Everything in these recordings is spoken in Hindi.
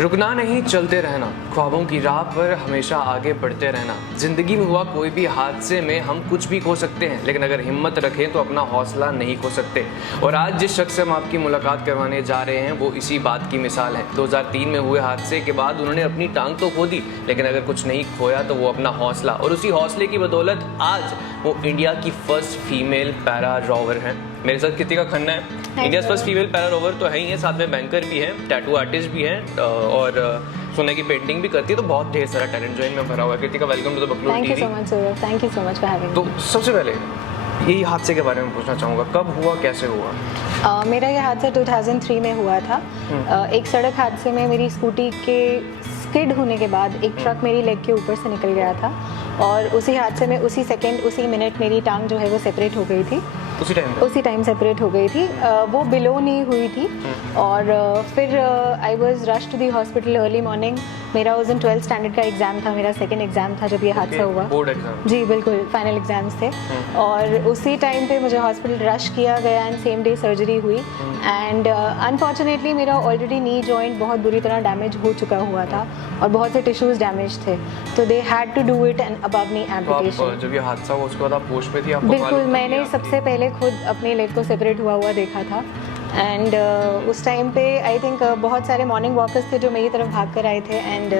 रुकना नहीं, चलते रहना, ख्वाबों की राह पर हमेशा आगे बढ़ते रहना। जिंदगी में हुआ कोई भी हादसे में हम कुछ भी खो सकते हैं, लेकिन अगर हिम्मत रखें तो अपना हौसला नहीं खो सकते। और आज जिस शख्स से हम आपकी मुलाकात करवाने जा रहे हैं वो इसी बात की मिसाल है। 2003 में हुए हादसे के बाद उन्होंने अपनी टांग तो खो दी, लेकिन अगर कुछ नहीं खोया तो वो अपना हौसला, और उसी हौसले की बदौलत आज वो इंडिया की फर्स्ट फीमेल पैरा रोवर हैं। मेरे साथ कृतिका खन्ना है, India first female para rover तो है ही है, साथ में बैंकर भी हैं, टैटू आर्टिस्ट भी हैं और सोने की पेंटिंग भी करती है। तो बहुत ढेर सारा टैलेंट जो इनमें भरा हुआ है। कृतिका, वेलकम टू द बकलोल TV. Thank you so much sir, thank you so much for having. तो सबसे पहले यही हादसे के बारे में पूछना चाहूँगा, कब हुआ, कैसे हुआ? मेरा ये हादसा 2003 में हुआ था। एक सड़क हादसे में मेरी स्कूटी के स्किड होने के बाद एक ट्रक मेरी लेग के ऊपर से निकल गया था, और उसी हादसे में उसी सेकंड उसी मिनट मेरी टांग जो है वो सेपरेट हो गई थी। उसी टाइम सेपरेट हो गई थी। वो बिलो नहीं हुई थी। और फिर I was rush to the hospital early morning. मेरा उस दिन 12th स्टैंडर्ड का एग्ज़ाम था, मेरा सेकंड एग्ज़ाम था जब ये हादसा हुआ। Board exam? जी बिल्कुल, फाइनल एग्जाम्स थे। और उसी टाइम पे मुझे हॉस्पिटल रश किया गया एंड सेम डे सर्जरी हुई। एंड अनफॉर्चुनेटली मेरा ऑलरेडी नी जॉइंट बहुत बुरी तरह डैमेज हो चुका हुआ था और बहुत से टिश्यूज डैमेज थे, तो they had to do it and above knee amputation. जब ये हादसा हुआ उसके बाद आप होश में थी? आपको बिल्कुल, मैंने सबसे पहले खुद अपने लेग को सेपरेट हुआ देखा था। एंड उस टाइम पे आई थिंक बहुत सारे मॉर्निंग वॉकर्स थे जो मेरी तरफ भाग कर आए थे, एंड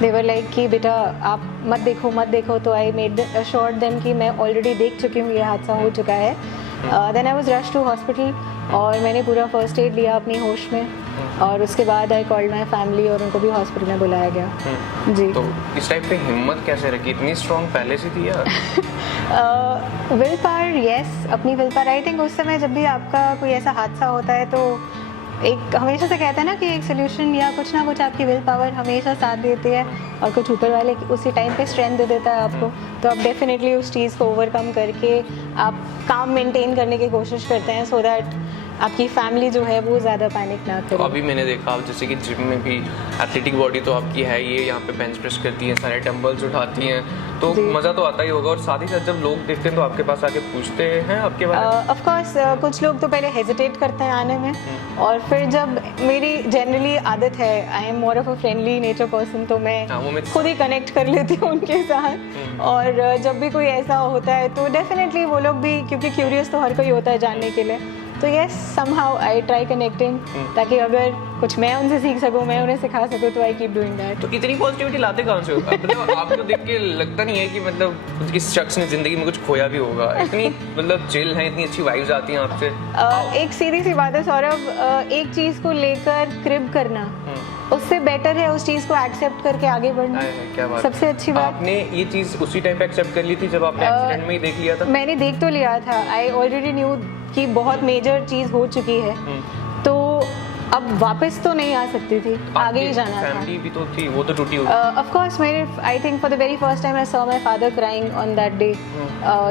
दे वर लाइक कि बेटा आप मत देखो। तो आई मेड अश्योर्ड देम कि मैं ऑलरेडी देख चुकी हूँ, ये हादसा हो चुका है। Then I was rush to hospital और मैंने पूरा फर्स्ट एड लिया अपनी होश में, और उसके बाद आई कॉल्ड माई फैमिली और उनको भी हॉस्पिटल में बुलाया गया। जी। तो इस टाइप पे हिम्मत कैसे रखी? इतनी स्ट्रॉन्ग पहले से थी या? विल पावर, यस, अपनी विल पावर। आई थिंक उस समय जब भी आपका कोई ऐसा हादसा होता है तो एक हमेशा से कहते हैं ना कि एक सोल्यूशन या कुछ ना कुछ आपकी विल पावर हमेशा साथ देती है, और कुछ ऊपर वाले उसी टाइम पे स्ट्रेंथ दे देता है आपको। तो आप डेफिनेटली उस चीज़ को ओवरकम करके आप काम मेंटेन करने की कोशिश करते हैं, सो दैट आपकी फैमिली जो है वो ज़्यादा पैनिक ना करे। तो अभी मैंने देखा आप जैसे कि जिम में भी एथलेटिक बॉडी तो आपकी है, ये यहाँ पे बेंच प्रेस करती हैं, सारे डंबल्स उठाती हैं, तो मज़ा तो आता ही होगा। और साथ ही साथ जब लोग देखते हैं तो आपके पास आके पूछते हैं आपके बारे में? ऑफ कोर्स कुछ लोग तो पहले हेजिटेट करते हैं आने में, और फिर जब मेरी जनरली आदत है, I am more of a friendly nature person, तो मैं खुद ही कनेक्ट कर लेती हूँ उनके साथ। और जब भी कोई ऐसा होता है तो डेफिनेटली वो लोग भी, क्योंकि क्यूरियस तो हर कोई होता है जानने के लिए, तो yes, somehow I try connecting, ताकि अगर कुछ मैं उनसे सीख सकूं, मैं उन्हें सिखा सकूं, तो आई कीप डूइंग दैट। तो इतनी पॉजिटिविटी लाते कहाँ से हो? मतलब आपको देख के लगता नहीं है कि मतलब इस शख्स ने जिंदगी में कुछ खोया भी होगा? इतनी मतलब चिल है, इतनी अच्छी वाइब्स आती हैं आपसे। एक सीधी सी बात है सौरभ, एक चीज़ को लेकर क्रिब करना उससे बेटर है उस चीज़ को एक्सेप्ट करके आगे बढ़ना। क्या बात, सबसे अच्छी बात। आपने ये चीज़ उसी टाइम पे एक्सेप्ट कर ली थी जब आपने एक्सीडेंट में ही देख लिया था? मैंने देख तो लिया था, आई ऑलरेडी न्यू कि बहुत मेजर चीज़ हो चुकी है, तो अब वापस तो नहीं आ सकती थी, आगे ही जाना था। फैमिली भी तो थी, वो तो टूटी होगी। ऑफ कोर्स, मेरे I think for the very first time I saw my father crying on that day.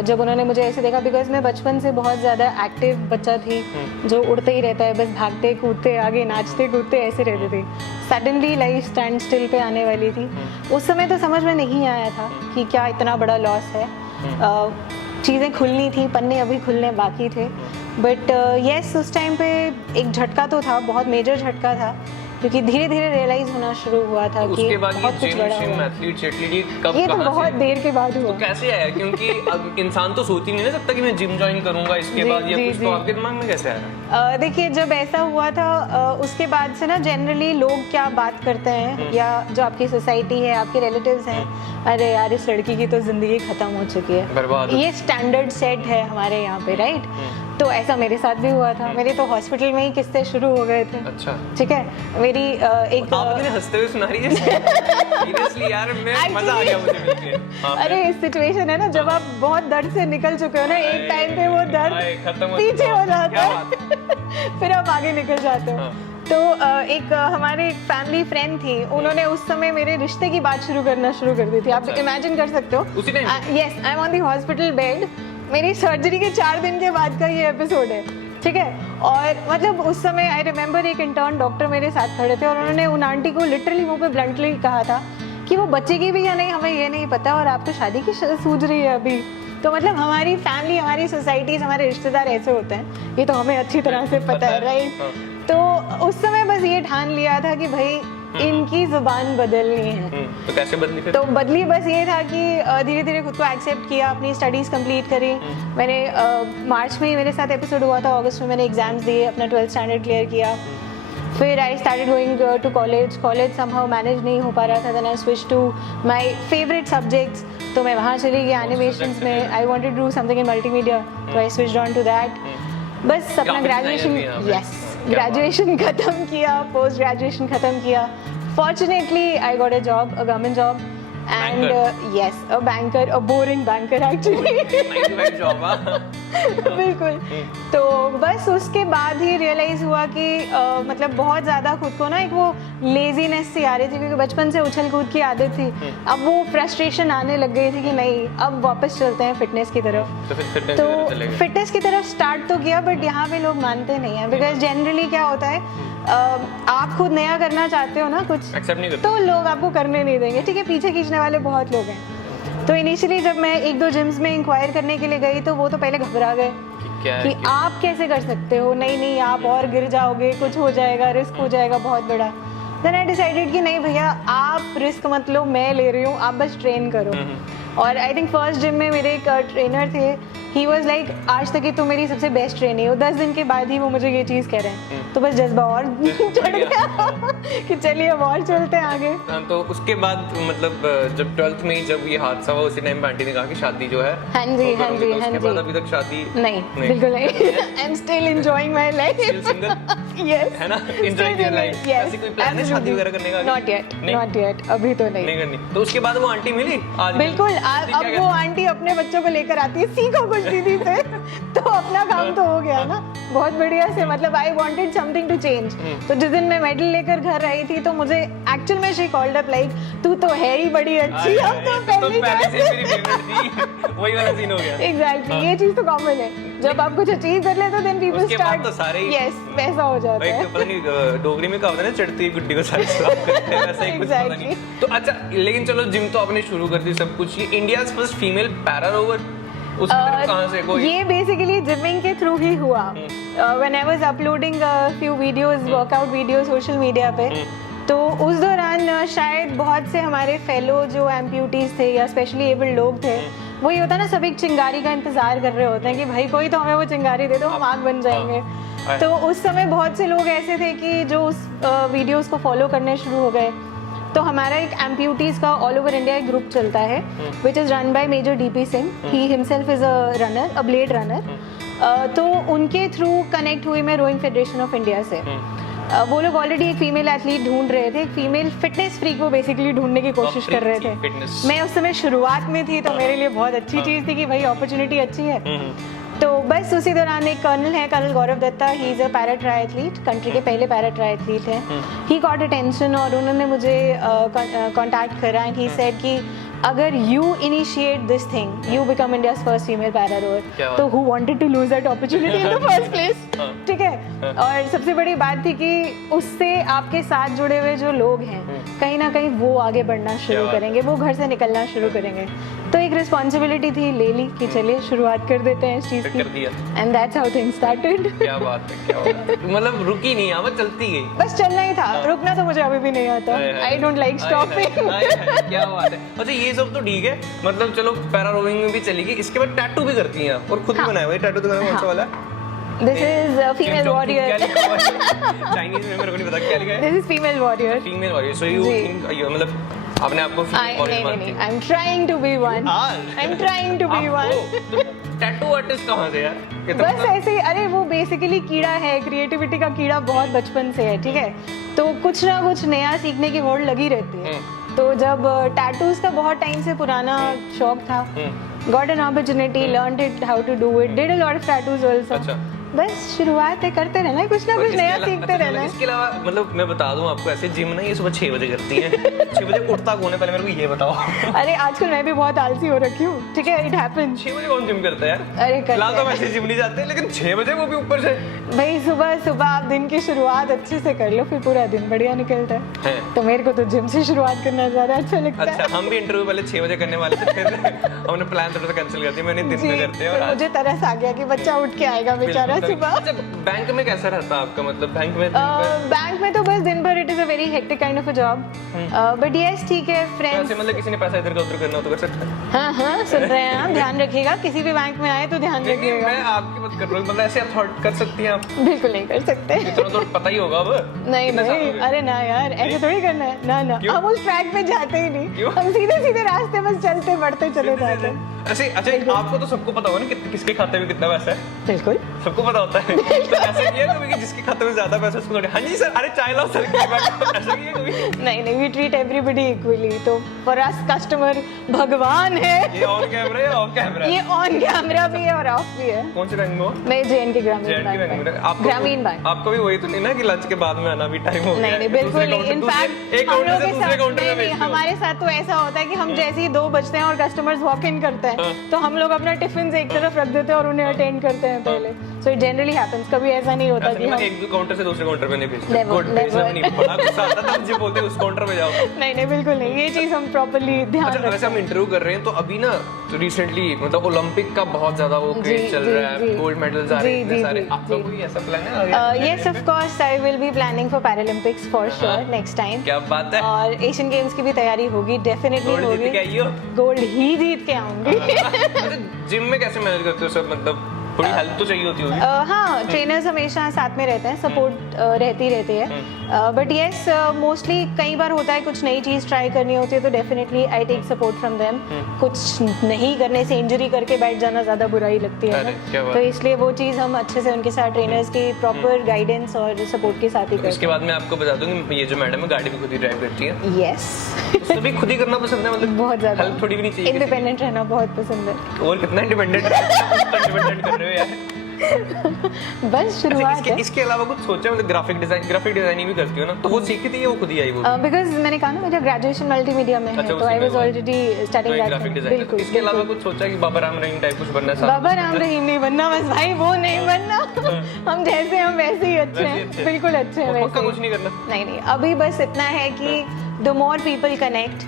जब उन्होंने मुझे ऐसे देखा, बिकॉज मैं बचपन से बहुत ज़्यादा एक्टिव बच्चा थी, जो उड़ते ही रहता है, बस भागते कूदते आगे, नाचते कूदते ऐसे रहते थे। सडनली लाइफ स्टैंड स्टिल पे आने वाली थी। उस समय तो समझ में नहीं आया था कि क्या इतना बड़ा लॉस है। चीज़ें खुलनी थी, पन्ने अभी खुलने बाकी थे, बट यस, उस टाइम पे एक झटका तो था, बहुत मेजर झटका था, क्योंकि धीरे धीरे रियलाइज होना शुरू हुआ था तो कि बहुत कुछ बड़ा हुआ। ये तो बहुत देर के बाद हुआ। तो कैसे आया? क्योंकि अब इंसान तो सोच ही नहीं सकता कि मैं जिम ज्वाइन करूंगा इसके बाद या कुछ, तो आपके दिमाग में कैसे आया? देखिए, जब ऐसा हुआ था उसके बाद से ना जनरली लोग क्या बात करते हैं, या जो आपकी सोसाइटी है, आपके रिलेटिव्स हैं, अरे यार इस लड़की की तो जिंदगी खत्म हो चुकी है, बर्बाद। ये स्टैंडर्ड सेट है हमारे यहाँ पे, राइट? तो ऐसा मेरे साथ भी हुआ था। मेरे तो हॉस्पिटल में ही किस्से शुरू हो गए थे। अच्छा, ठीक है। मेरी एक आपने हंसते हुए सुना रही है सीरियसली यार, मैं मजा आ गया मुझे मिलके। अरे इस सिचुएशन है ना, जब आप बहुत दर्द से निकल चुके हो ना, एक टाइम पे वो दर्द पीछे हो जाता है फिर आप आगे निकल जाते हो। तो एक हमारे एक फैमिली फ्रेंड थी, उन्होंने उस समय मेरे रिश्ते की बात शुरू करना शुरू कर दी थी। आप इमेजिन कर सकते हो। Yes, I am on the hospital bed, मेरी सर्जरी के 4 दिन के बाद का ये एपिसोड है, ठीक है। और मतलब उस समय आई रिमेम्बर एक इंटर्न डॉक्टर मेरे साथ खड़े थे, और उन्होंने उन आंटी को लिटरली मुंह पे ब्लंटली कहा था कि वो बचेगी भी या नहीं हमें ये नहीं पता, और आप तो शादी की सूझ रही है अभी। तो मतलब हमारी फैमिली, हमारी सोसाइटीज, हमारे रिश्तेदार ऐसे होते हैं, ये तो हमें अच्छी तरह से पता है, राइट? तो उस समय बस ये ठान लिया था कि भाई इनकी जुबान बदलनी है। तो कैसे बदली फिर? तो बदली बस ये था कि धीरे धीरे खुद को एक्सेप्ट किया, अपनी स्टडीज़ कंप्लीट करी। मैंने मार्च में ही मेरे साथ एपिसोड हुआ था, अगस्त में मैंने एग्जाम्स दिए, अपना 12th स्टैंडर्ड क्लियर किया। फिर I started going to college somehow manage नहीं हो पा रहा था। Then I switch to my favourite subjects, तो मैं वहाँ चली गई एनिमेशंस में। I wanted to do something in multimedia, तो I switched on to that. बस अपना ग्रेजुएशन खत्म किया, पोस्ट ग्रेजुएशन खत्म किया। Fortunately I got a job, a government job, and yes, a banker, a boring banker actually. बिल्कुल। तो बस उसके बाद ही रियलाइज हुआ कि मतलब बहुत ज़्यादा खुद को ना एक वो लेजीनेस सी आ रही थी, क्योंकि बचपन से उछल कूद की आदत थी। अब वो फ्रस्ट्रेशन आने लग गई थी कि नहीं, अब वापस चलते हैं फिटनेस की तरफ। तो फिटनेस की तरफ स्टार्ट तो किया, बट यहाँ पे लोग मानते नहीं हैं, बिकॉज जनरली क्या होता है, आप खुद नया करना चाहते हो ना कुछ, एक्सेप्ट नहीं करते, तो लोग आपको करने नहीं देंगे। ठीक है, पीछे खींचने वाले बहुत लोग हैं। तो इनिशियली जब मैं 1-2 जिम्स में इंक्वायर करने के लिए गई, तो वो तो पहले घबरा गए कि आप कैसे कर सकते हो, नहीं आप और गिर जाओगे, कुछ हो जाएगा, रिस्क हो जाएगा बहुत बड़ा। देन आई डिसाइडेड कि नहीं भैया, आप रिस्क मत लो, मैं ले रही हूँ, आप बस ट्रेन करो। और आई थिंक फर्स्ट जिम में मेरे एक ट्रेनर थे, ही वॉज लाइक, आज तक की तो मेरी सबसे बेस्ट ट्रेनी हो। 10 दिन के बाद ही वो मुझे ये चीज़ कह रहे हैं, तो बस जज्बा और चढ़ गया कि चलिए अब और चलते हैं आगे। तो उसके बाद मतलब जब 12th में जब ये हादसा हुआ, उसी टाइम आंटी ने कहा कि शादी जो है, हाँ जी, हाँ जी, हाँ जी, अभी तक शादी नहीं, बिल्कुल नहीं। I am still enjoying my life, still single, yes, है ना, एंजॉयिंग योर लाइफ। ऐसी कोई प्लान है शादी वगैरह करने का? नॉट येट, अभी तो नहीं करनी। तो उसके बाद वो आंटी मिली आज? बिल्कुल, अब वो आंटी अपने बच्चों को लेकर आती है, सीखो कुछ दीदी से। तो अपना काम तो हो गया ना बहुत बढ़िया से। मतलब I wanted something to change. तो जिस दिन मैं मेडल लेकर घर आई थी, तो मुझे एक्चुअल में शी कॉल्ड अप लाइक, तू तो है ही बड़ी अच्छी, हम तो पहले से मेरी फेवरेट थी। वही वाला सीन हो गया। एग्जैक्टली, ये चीज तो कॉमन है, जब आप कुछ अचीव कर लेते हो देन पीपल स्टार्ट, तो सारे यस, वैसा हो जाता है। पता नहीं डोगरी में क्या होता है ना, चढ़ती है गुड्डी को सारे सलाम करते हैं, वैसा ही कुछ पता नहीं। तो अच्छा, लेकिन चलो जिम तो आपने शुरू कर दी सब कुछ। ये India's first female para rover, उसकी तरफ कहाँ से कोई? ये बेसिकली जिमिंग के थ्रू ही हुआ। When I was uploading few videos, workout video social media पे, तो उस दौरान शायद बहुत से हमारे फेलो जो एम्प्यूटीज थे या स्पेशली एबल्ड लोग थे, वो ये होता है ना, सब एक चिंगारी का इंतजार कर रहे होते हैं कि भाई कोई तो हमें वो चिंगारी दे दो, हम आग बन जाएंगे। तो उस समय बहुत से लोग ऐसे थे कि जो उस वीडियोस को फॉलो करने शुरू हो गए। तो हमारा एक एम्प्यूटीज का ऑल ओवर इंडिया एक ग्रुप चलता है, which is run by major DP Singh. He himself is a runner, a blade runner. तो उनके थ्रू कनेक्ट हुई मैं रोइंग फेडरेशन ऑफ इंडिया से। वो लोग ऑलरेडी एक फीमेल एथलीट ढूंढ रहे थे, एक फीमेल फिटनेस फ्री को बेसिकली ढूंढने की कोशिश कर रहे थे। मैं उस समय शुरुआत में थी, तो मेरे लिए बहुत अच्छी चीज़ थी कि भाई अपॉर्चुनिटी अच्छी है। तो बस उसी दौरान एक कर्नल है, colonel Gaurav Dutta, he is a para triathlete, country के पहले पैरा ट्रायथलीट हैं। ही गॉट अटेंशन और उन्होंने मुझे कांटेक्ट करा एंड ही सेड कि अगर you initiate this thing, you become India's first female para rover. तो who wanted to lose that opportunity in the first place, ठीक है। और सबसे बड़ी बात थी कि उससे आपके साथ जुड़े हुए जो लोग हैं, कहीं ना कहीं वो आगे बढ़ना शुरू करेंगे, वो घर से निकलना शुरू करेंगे। तो एक रिस्पॉन्सिबिलिटी थी, ले ली कि चलिए शुरुआत कर देते हैं इस चीज़ की, and that's how things started. क्या बात है, क्या बात है। मतलब रुकी नहीं, आवाज चलती गई, बस चलना ही था, रुकना तो मुझे अभी भी नहीं आता। I don't like stopping. क्या बात है। अच्छा, ये सब तो ठीक है, मतलब चलो पैरा रोविंग में भी चली गई, इसके बाद टैटू भी करती हैं और खुद भी बनाया हुआ है टैटू। तो कौन सा वाला है? This is female warrior. Chinese में मेरे को नहीं पता क्या लिखा है। This is female warrior. Female warrior. So you think, मतलब आपने आपको फीमेल वॉरियर मानती है? I am trying to be one. I am trying to be one. Tattoo artist कहाँ से यार? बस ऐसे ही, अरे वो बेसिकली कीड़ा है, क्रिएटिविटी का कीड़ा बहुत बचपन से है, ठीक है। तो कुछ ना कुछ नया सीखने की होड़ लगी रहती है। तो जब टैटूज का बहुत टाइम से पुराना शौक था, got an opportunity, learned it how to do it, did a lot of tattoos also. बस शुरुआत है, करते रहना है, कुछ ना कुछ नया सीखते रहना है। इसके अलावा मतलब मैं बता दूं आपको, ऐसे जिम ना ये सुबह 6 बजे करती हैं। 6 बजे उठता कौन है, पहले मेरे को ये बताओ। अरे आजकल मैं भी बहुत आलसी हो रखी हूँ, ठीक है, इट हैपेंस। 6 बजे कौन जिम करता है यार? अरे फिलहाल तो वैसे जिम नहीं जाते, लेकिन 6 बजे वो भी ऊपर से। भाई सुबह सुबह आप दिन की शुरुआत अच्छे से कर लो, फिर पूरा दिन बढ़िया निकलता है। तो मेरे को तो जिम से शुरुआत करना ज्यादा अच्छा लगता है। अच्छा, हम भी इंटरव्यू पहले 6 बजे करने वाले थे, फिर हमने प्लान थोड़ा सा कैंसिल कर दिया। मैंने दिन में करते हैं। और मुझे तरस आ गया कि बच्चा उठ के आएगा बेचारा सुबह। बैंक में कैसा रहता है आपका, मतलब बैंक में बैंक में तो बस दिन भर it is a very hectic kind of a job, but yes ठीक है फ्रेंड्स। ऐसे मतलब किसी ने पैसा इधर का उधर करना हो तो कर सकते हैं। हाँ हाँ सुन रहे हैं आप, ध्यान रखिएगा किसी भी बैंक में आए तो ध्यान नहीं, रखिएगा। मैं आपकी बात कर रहा हूँ, मतलब ऐसे अथॉरिटी कर सकती हैं आप? बिल्कुल नहीं कर सकते। इतना तो पता ही होगा अब। नहीं कितने साल हो नहीं, गए? अरे ना यार ऐसे थोड़ी करना है, ना ना क्यों? हम उस ट्रैक पे जाते ही नहीं, क्यों? हम सीधे सीधे रास्ते बस चलते बढ़ते चले जाते हैं। ऐसे अच्छा, आपको तो सबको पता होगा ना किसके खाते में कितना पैसा है, बिल्कुल सबको पता होता है। तो ऐसा किया कभी कि जिसके खाते में ज्यादा पैसा है उसको लगे, हाँ जी सर, अरे चाय लाओ सर, ऐसा किया कभी? नहीं नहीं, वी ट्रीट एवरीबॉडी इक्वली, तो फॉर अस कस्टमर भगवान है। ये ऑन कैमरा है, ऑन कैमरा है? ये ऑन कैमरा भी है और ऑफ भी है। कौन से बैंक में हो? मैं JNK JNK ग्रामीण बैंक बैंक में। में। आपको ग्रामीण बैंक। आपको भी वही तो नहीं ना कि लंच के बाद में आना भी टाइम हो गया? नहीं नहीं बिल्कुल नहीं, इनफैक्ट एक हम काउंटर लोग से के दूसरे साथ काउंटर में नहीं, भेजते हो? हमारे साथ तो ऐसा होता है कि हम जैसे ही 2 बजते हैं और कस्टमर्स वॉक इन करते हैं तो हम लोग अपना टिफिन एक तरफ रख देते हैं और उन्हें अटेंड करते हैं पहले। सो इट जनरली हैपेंस, कभी ऐसा नहीं होता कि हम एक काउंटर से दूसरे काउंटर में नहीं भेजते। Never, good, never. नहीं बड़ा गुस्सा आता था मुझे, बोलते उस काउंटर में जाओ। नहीं नहीं बिल्कुल नहीं, ये चीज हम प्रॉपर्ली ध्यान अच्छा, रखते वैसे हम इंटरव्यू कर रहे हैं तो अभी ना रिसेंटली मतलब ओलंपिक का बहुत ज्यादा वो जी, क्रेज चल जी, रहा है, जी। गोल्ड मेडल्स आ रहे हैं जी, इतने जी, सारे। जी, आपका जी। कोई ऐसा प्लान है? Yes of course I will be planning for Paralympics for sure next time. क्या बात है। और एशियन गेम्स की भी तैयारी होगी, डेफिनेटली गोल्ड जीत के होगी। आई हो? गोल्ड ही जीत के आऊंगी। अच्छा, जिम में कैसे मैनेज करते हो सब, मतलब थोड़ी हेल्प तो चाहिए होती होगी? हाँ ट्रेनर्स हमेशा साथ में रहते हैं, सपोर्ट रहती है, बट यस मोस्टली कई बार होता है कुछ नई चीज़ ट्राई करनी होती है तो definitely I take support from them. कुछ नहीं करने से इंजरी करके बैठ जाना ज़्यादा बुरा ही लगती है अरे, क्या ना, बात। तो इसलिए वो चीज़ हम अच्छे से उनके साथ ट्रेनर्स की प्रॉपर गाइडेंस और सपोर्ट के साथ ही करते इसके बाद मैं आपको बता दूंगी, ये जो मैडम है गाड़ी भी खुद ही ड्राइव करती है। हैं। यस उससे भी खुद ही करना पसंद है, मतलब बहुत ज़्यादा हेल्प थोड़ी भी नहीं चाहिए किसी इंडिपेंडेंट रहना बहुत पसंद है। की। और कितना इंडिपेंडेंट कर रहे हो यार। बस शुरुआत इसके, है। इसके अलावा कुछ सोचा, मतलब ग्राफिक डिजाइनिंग भी करती हो ना, तो वो सीखी थी या वो खुद ही आई वो? बिकॉज मैंने कहा ना मेरा ग्रेजुएशन मल्टीमीडिया में है, अच्छा, तो उसी आई में वाज हुआ। Already studying graphic designer. बिल्कुल इसके अलावा कुछ सोचा कि बाबा राम रहीम टाइप कुछ बनना है? बाबा राम रहीम नहीं बनना बस भाई, वो नहीं बनना। हम जैसे हम वैसे ही अच्छे वैसे ही हैं, अच्छे। बिल्कुल अच्छे हैं पक्का वैसे कुछ नहीं करना? नहीं नहीं, अभी बस इतना है कि द मोर पीपल कनेक्ट,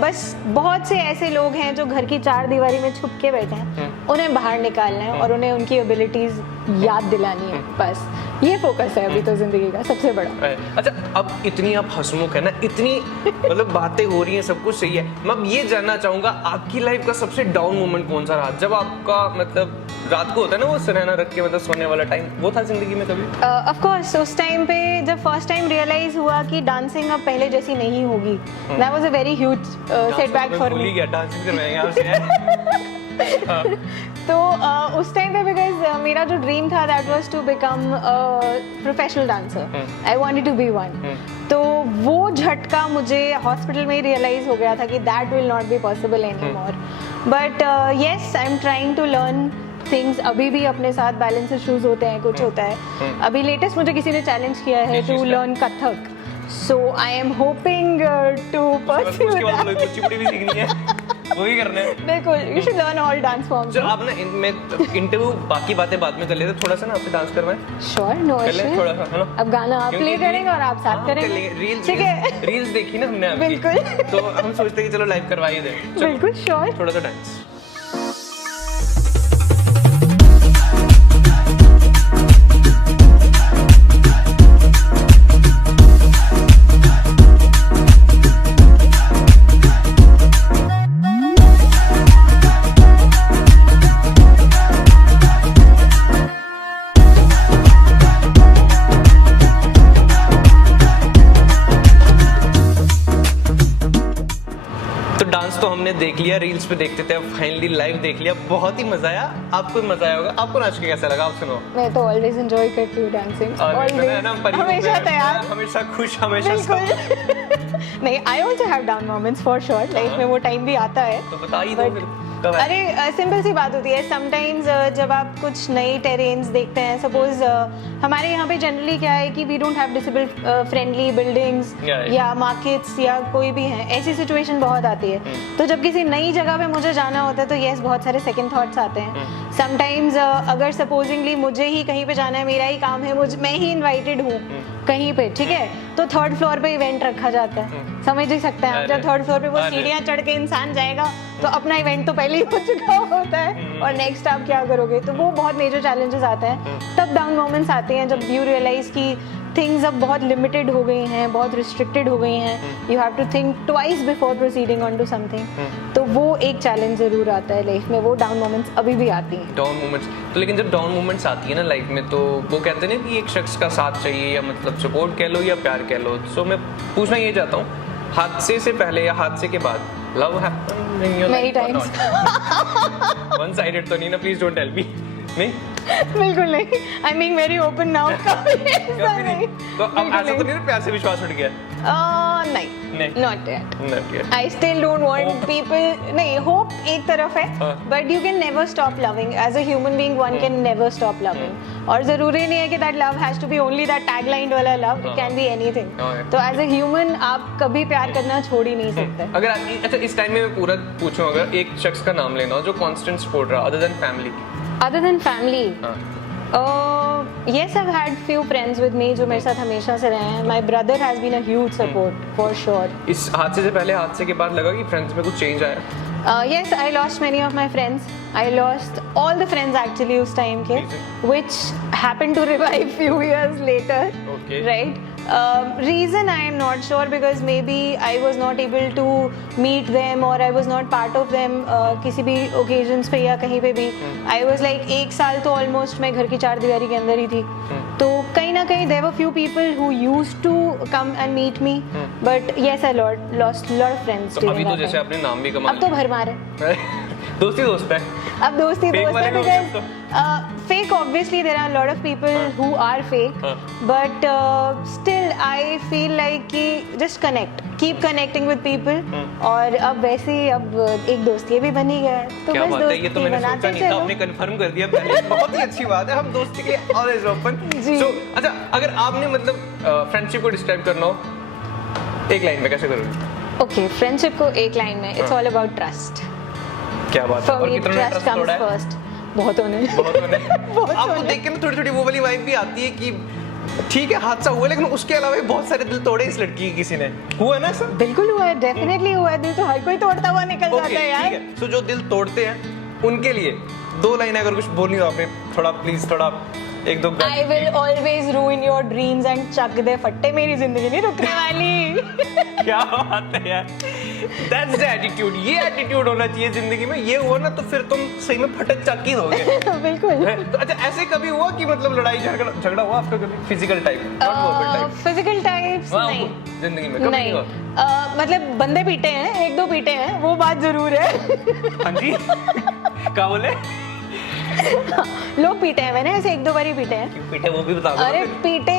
बस बहुत से ऐसे लोग हैं जो घर की 4 दीवारी में छुप के बैठे हैं, उन्हें बाहर निकालना है और उन्हें उनकी एबिलिटीज याद दिलानी है, बस ये फोकस है अभी तो जिंदगी का सबसे बड़ा। अच्छा, अब इतनी आप हंसमुख है ना, इतनी मतलब बातें हो रही हैं, सब कुछ सही है, मैं अब ये जानना चाहूंगा आपकी लाइफ का सबसे डाउन मोमेंट कौन सा रहा, जब आपका मतलब रात को होता है ना वो सिरहाना रख के मतलब सोने वाला टाइम, वो था जिंदगी में कभी? ऑफ कोर्स उस टाइम पे जब फर्स्ट टाइम रियलाइज हुआ कि डांसिंग अब पहले जैसी नहीं होगी, that was a very huge setback for me. गया डांसिंग करवाएंगे आपसे। तो उस टाइम पे बिकॉज मेरा जो ड्रीम था that was to become professional dancer, I wanted to be one. तो वो झटका मुझे हॉस्पिटल में ही रियलाइज हो गया था कि that will not be possible any more, but yes I am trying to learn things. अभी भी अपने साथ बैलेंस इश्यूज होते हैं, कुछ होता है। अभी लेटेस्ट मुझे किसी ने चैलेंज किया है to learn Kathak, so I am hoping to pursue उसके बाद कुचिपुड़ी भी सीखनी है, वो भी करना है। बिल्कुल, you should learn all dance forms. जो आप ना मैं इंटरव्यू बाकी बातें बाद में कर लेते, थोड़ा सा ना आपसे डांस करवाएं? श्योर, नो कर ले इश्यूज। थोड़ा सा, है ना? अब गाना आप प्ले करेंगे और आप साथ करेंगे, ठीक है? रील्स देखी ना हमने आपकी, बिल्कुल। तो हम सोचते हैं कि चलो लाइव करवा ही दें। बिल्कुल श्योर। थोड़ा सा डांस। डांस तो हमने देख लिया, रील्स पे देखते थे, अब फाइनली लाइव देख लिया, बहुत ही मजा आया। आपको भी मजा आया होगा, आपको नाच के कैसा लगा, आप सुनो। मैं तो ऑलवेज एंजॉय करती हूँ डांसिंग, हमेशा तैयार, हमेशा खुश, हमेशा बिल्कुल। नहीं, I also have down moments for sure, life में वो टाइम भी आता है। तो बता ही दो फिर कब है? अरे सिंपल सी बात होती है, समटाइम्स जब आप कुछ नई टेरेन्स देखते हैं, सपोज हमारे यहाँ पे जनरली क्या है कि we don't have disable friendly buildings या मार्केट्स या कोई भी है, ऐसी सिचुएशन बहुत आती है। तो जब किसी नई जगह पे मुझे जाना होता है तो यस बहुत सारे सेकंड थॉट्स आते हैं। समटाइम्स अगर सपोजिंगली मुझे ही कहीं पे जाना है, मेरा ही काम है, मैं ही इन्वाइटेड हूँ, कहीं पे, ठीक है, तो थर्ड फ्लोर पे इवेंट रखा जाता है, समझ ही सकते हैं आप। जब थर्ड फ्लोर पे वो सीढ़ियाँ चढ़ के इंसान जाएगा तो अपना इवेंट तो पहले ही हो चुका होता है और नेक्स्ट आप क्या करोगे, तो वो बहुत मेजर चैलेंजेस आते हैं। तब डाउन मोमेंट्स आते हैं जब यू रियलाइज की थिंग्स अब बहुत लिमिटेड हो गई हैं, बहुत रिस्ट्रिक्टेड हो गई हैं, you have to think twice before proceeding on to something, तो वो एक चैलेंज जरूर आता है लाइफ में। वो डाउन मोमेंट्स अभी भी आती हैं। डाउन मोमेंट्स तो, लेकिन जब डाउन मोमेंट्स आती है ना लाइफ में, तो वो कहते हैं ना कि एक शख्स का साथ चाहिए, या मतलब सपोर्ट कह लो या प्यार कह लो। सो मैं पूछना ये चाहता हूँ, हादसे से पहले या हादसे के बाद love happen in your Many times. One sided तो नहीं ना, प्लीज डोंट टेल मी। नहीं बिल्कुल नहीं, I am being very open now. कभी कभी नहीं। तो अब ऐसा तो नहीं ना प्यार से विश्वास उठ गया? नहीं, not yet. Not I still don't want people, नहीं, होप एक तरफ है, but you can never stop loving as a human being, one can never stop loving. और जरूरी नहीं है कि that love has to be only that tagline वाला love, it can be anything. तो एज अ ह्यूमन आप कभी प्यार करना छोड़ ही नहीं सकते। अगर अच्छा इस टाइम में मैं पूरा पूछूं, अगर एक शख्स का नाम लेना हो जो कांस्टेंट सपोर्ट रहा other than family? Other than family, yes, I've had few friends with me जो मेरे साथ हमेशा से रहे हैं. My brother has been a huge support for sure. इस हादसे से पहले, हादसे के बाद लगा कि फ्रेंड्स में कुछ चेंज आया? Yes, I lost many of my friends. I lost all the friends actually उस time के, which happened to revive few years later. Okay. Right? Reason I am not sure because maybe I was not able to meet them or I was not part of them किसी भी occasions पे या कहीं पे भी. I was like एक साल तो almost मैं घर की चार दीवारी के अंदर ही थी. तो कहीं ना कहीं there were few people who used to come and meet me, but yes, I lost lot of friends. तो अभी तो जैसे आपने नाम भी कमा अब तो भरमार है. दोस्ती दोस्त है. अब दोस्ती दोस्त है because fake obviously there are a lot of people who are fake, but still I feel like कि just keep connecting with people. और अब वैसे ही अब एक दोस्त ये भी बन ही गया है, तो क्या बस बात है, ये तो दोस्ती मैंने सोचा बनाते नहीं था, चलो. आपने कंफर्म कर दिया पहले. बहुत ही अच्छी बात है, हम दोस्ती के लिए ऑलवेज ओपन. जी. सो अच्छा, अगर आपने मतलब फ्रेंडशिप को डिस्क्राइब करना हो एक लाइन में, कैसे करोगे? Okay, friendship को एक लाइन में, it's all about trust. क्या बात है. For और me, कितना trust ट्रस्ट comes तोड़ा है? first. बहुत होने. बहुत होने. बहुत आपको होने. देख के ना थोड़ी थोड़ी वो वाली वाइब भी आती है कि ठीक है हादसा हुआ, लेकिन उसके अलावा भी बहुत सारे दिल तोड़े इस लड़की की किसी ने. हुआ है ना सर? बिल्कुल हुआ है, डेफिनेटली हुआ है. दिल तो हर कोई तोड़ता हुआ निकल जाता है यार. ठीक है. सो जो दिल तोड़ते हैं उनके लिए दो लाइन अगर कुछ बोलनी हो आपने, थोड़ा प्लीज, थोड़ा एक दो. I will always ruin your dreams and chuck दे फट्टे, मेरी जिंदगी नहीं रुकने वाली. क्या बात है यार. That's the attitude. ये एटीट्यूड होना चाहिए जिंदगी में. ये हुआ ना तो फिर तुम सही में फटक चक ही दोगे. बिल्कुल. तो अच्छा, ऐसे कभी हुआ कि मतलब लड़ाई झगड़ा हुआ आपका कभी? Physical type, not verbal type. Physical types नहीं जिंदगी में कभी नहीं नहीं. हुआ? मतलब बंदे पीटे हैं, एक दो पीटे हैं, वो बात जरूर है. हाँ जी. क्या बोले? लोग पीटे हैं, मैंने ऐसे एक दो बार ही पीटे हैं. क्यों पीटे वो भी बता दो. अरे पीटे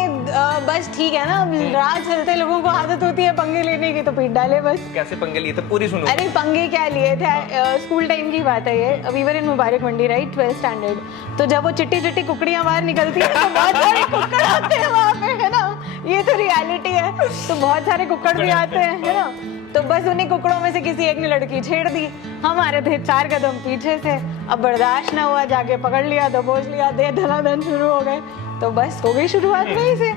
बस ठीक है ना. रात चलते लोगों को आदत होती है पंगे लेने की, तो पीट डाले बस. कैसे पंगे लिए थे पूरी सुनो. अरे पंगे क्या लिए थे, स्कूल टाइम की बात है ये. We were in Mubarak Mandi, right, 12th standard. तो जब वो चिट्टी चिट्टी कुकड़ियां बाहर निकलती है तो बहुत सारे कुक्कड़ आते हैं वहाँ पे, है ना. ये तो रियलिटी है. तो बहुत सारे कुक्कड़ भी आते हैं, है ना. तो बस उन्हीं कुकड़ों में से किसी एक ने लड़की छेड़ दी. हमारे थे 4 कदम पीछे से. अब बर्दाश्त ना हुआ, जाके पकड़ लिया, दबोच लिया, दे धनाधन शुरू हो गए. तो बस हो गई शुरुआत वहीं से.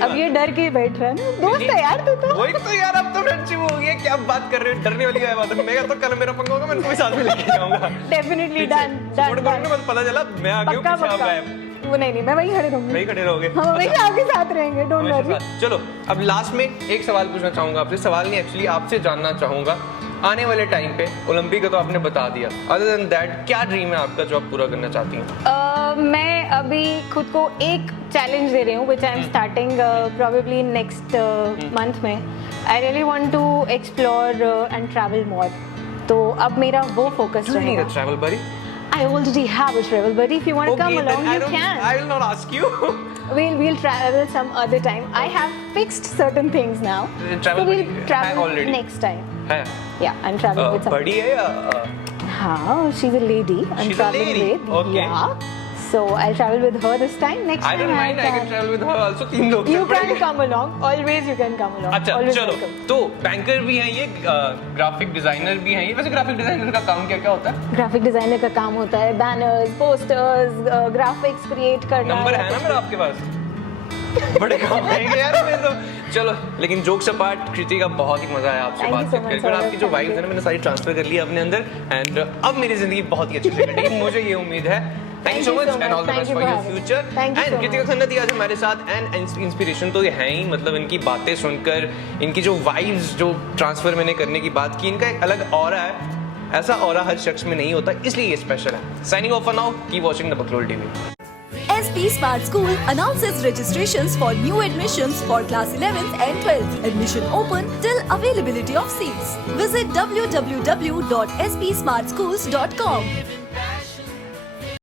अब ये डर के बैठ रहा है ना. दोस्त है यार तू तो. वही तो यार, अब तो फ्रेंडशिप हो गई है. क्या बात कर रहे हो, डरने वाली बात है. मैं तो कल मेरा पंगा होगा, मैं इनको भी साथ में लेके जाऊंगा. डेफिनेटली डन सपोर्ट करूंगा, बस पता चला मैं आ गया हूं, पीछे आप गायब. वो नहीं, मैं वहीं खड़े रहूंगी. वहीं खड़े रहोगे. हम हमेशा आपके साथ रहेंगे, डोंट वरी. चलो अब लास्ट में एक सवाल पूछना चाहूंगा आपसे. सवाल नहीं, एक्चुअली आपसे जानना चाहूंगा, आने वाले टाइम पे ओलंपिक का तो आपने बता दिया, अदर देन दैट क्या ड्रीम है आपका जो आप पूरा करना चाहती हैं? मैं अभी खुद को एक चैलेंज दे रही हूँ, which I am starting probably next month में. I really want to explore and travel more. तो अब मेरा वो फोकस रहेगा. Travel buddy? I already have a travel buddy. If you want to come along, you can. I will not ask you. We'll travel some other time. I have fixed certain things now. Travel so we'll buddy travel है already? next time. है. Yeah, I'm traveling with someone. बड़ी है या? हाँ, she's a lady. I'm She's a traveling lady? with. Okay. Yeah. So I'll travel with her this time. Next I time don't mind. I can travel with her also. 3 लोग. You can come along. Always you can come along. अच्छा Always चलो. welcome. तो बैंकर भी हैं ये, ग्राफिक डिजाइनर भी हैं ये. वैसे ग्राफिक डिजाइनर का काम क्या क्या होता है? ग्राफिक डिजाइनर का काम होता है बैनर्स, पोस्टर्स, ग्राफिक्स क्रिएट करना. नंबर है ना मेरा आपके पास? बड़े काम आएंगे यार हमें तो। चलो लेकिन जोक्स अपार्ट, कृति का बहुत ही मजा आया आपसे Thank you बातचीत so much, करके, और आपकी जो वाइब्स है ना मैंने सारी ट्रांसफर कर ली अपने अंदर, एंड अब मेरी जिंदगी बहुत ही अच्छे से कटेगी, मुझे ये उम्मीद है। Thank you so much and all the best for your future. And Kritika Khanna थी आज हमारे साथ, एंड इंस्पिरेशन तो ये है ही, मतलब इनकी बातें सुनकर, इनकी जो वाइब्स जो ट्रांसफर मैंने करने की बात की, इनका एक अलग ऑरा है, ऐसा ऑरा हर शख्स में नहीं होता, इसलिए ये स्पेशल है। Signing off for now, keep watching the बकलोल TV. SP Smart School announces registrations for new admissions for class 11th and 12th. Admission open till availability of seats. Visit www.spsmartschools.com.